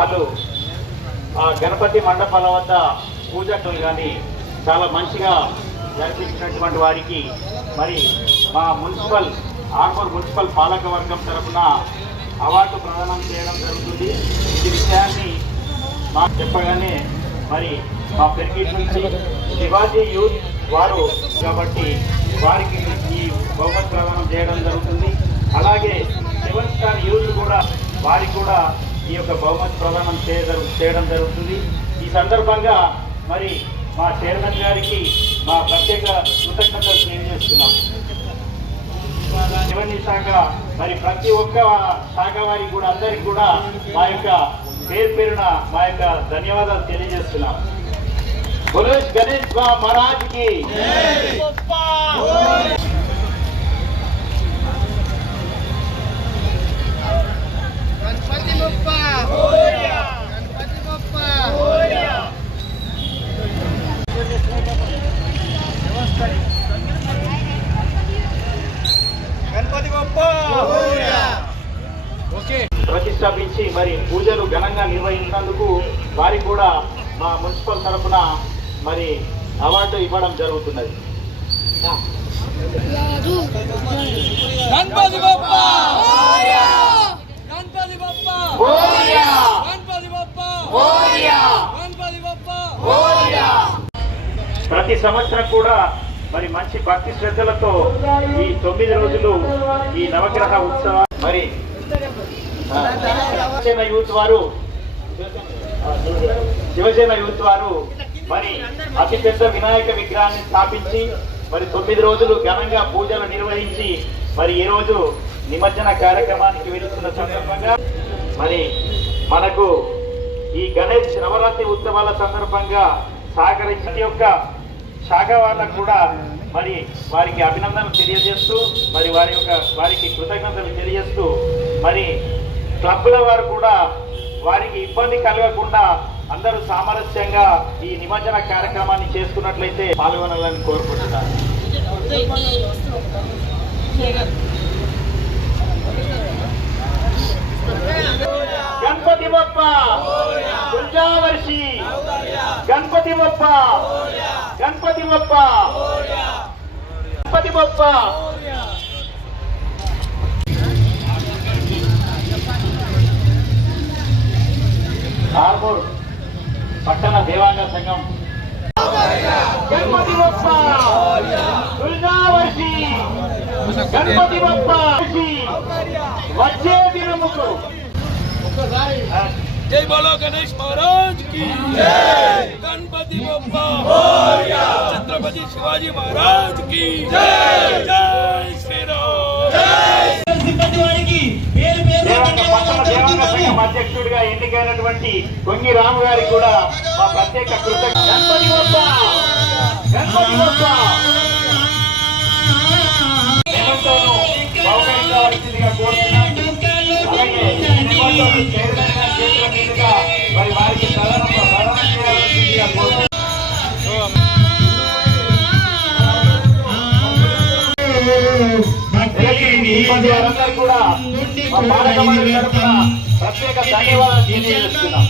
వాళ్ళు గణపతి మండపాల వద్ద పూజలు కానీ చాలా మంచిగా జరిపించినటువంటి వారికి మరి మా ఆర్మూర్ మున్సిపల్ పాలక వర్గం తరఫున అవార్డు ప్రదానం చేయడం జరుగుతుంది. ఈ విషయాన్ని మాకు చెప్పగానే మరి మా పెరిగిట్ నుంచి శివాజీ యూత్ వారు కాబట్టి వారికి ఈ బహుమతి ప్రదానం చేయడం జరుగుతుంది. అలాగే 7 స్టార్ యూత్ కూడా వారికి కూడా ఈ యొక్క బహుమతి ప్రదానం చేయడం జరుగుతుంది. ఈ సందర్భంగా మరి మా చైర్మన్ గారికి మా ప్రత్యేక కృతజ్ఞతలు తెలియజేస్తున్నాం. రెవెన్యూ శాఖ మరి ప్రతి ఒక్క శాఖ వారికి కూడా అందరికి కూడా మా యొక్క పేరున మా యొక్క ధన్యవాదాలు తెలియజేస్తున్నాం. బోలో గణేష్ మహారాజ్ కి ప్రతిష్టాపించి మరి పూజలు ఘనంగా నిర్వహించినందుకు వారికి కూడా మా మున్సిపల్ తరఫున మరి అవార్డు ఇవ్వడం జరుగుతున్నది. ప్రతి సంవత్సరం కూడా మరి మంచి భక్తి శ్రద్ధలతో ఈ 9 రోజులు ఈ నవగ్రహ ఉత్సవం మరి శివసేన యూత్ వారు మరి అతిపెద్ద వినాయక విగ్రహాన్ని స్థాపించి మరి 9 రోజులు ఘనంగా పూజలు నిర్వహించి మరి ఈ రోజు నిమజ్జన కార్యక్రమానికి వెళ్తున్న సందర్భంగా మరి మనకు ఈ గణేష్ నవరాత్రి ఉత్సవాల సందర్భంగా సహకరించిన యొక్క శాఖ వాళ్ళకు కూడా మరి వారికి అభినందనలు తెలియజేస్తూ మరి వారికి కృతజ్ఞతలు తెలియజేస్తూ మరి క్లబ్ల వారు కూడా వారికి ఇబ్బంది కలగకుండా అందరూ సామరస్యంగా ఈ నిమజ్జన కార్యక్రమాన్ని చేసుకున్నట్లయితే పాల్గొనాలని కోరుకుంటున్నారు. గణపతి బప్ప తుల్జావర్షి, గణపతి బప్ప, గణపతి బప్ప, గణపతి బప్ప. ఆర్మూర్ పట్టణ దేవాంగ సంఘం గణపతి బప్ప తుల్జావర్షి, గణపతి బప్ప వచ్చే దినముకు जय बोलो गणेश महाराज की जय, गणपति बप्पा मोरया, छत्रपति शिवाजी महाराज की जय, जय श्री राम, जय అధ్యక్షుడిగా ఎన్నికైనటువంటి కొంగి రాము గారికి కూడా మా ప్రత్యేక కృతజ్ఞత. గణపతి బప్ప, గణపతి బప్ప సౌకర్యంగా కోరుతున్నాను. మరి వారికి వారందరికీ కూడా పాలక మండలి తరఫున ప్రత్యేక ధన్యవాదాలు తెలియజేస్తున్నాం.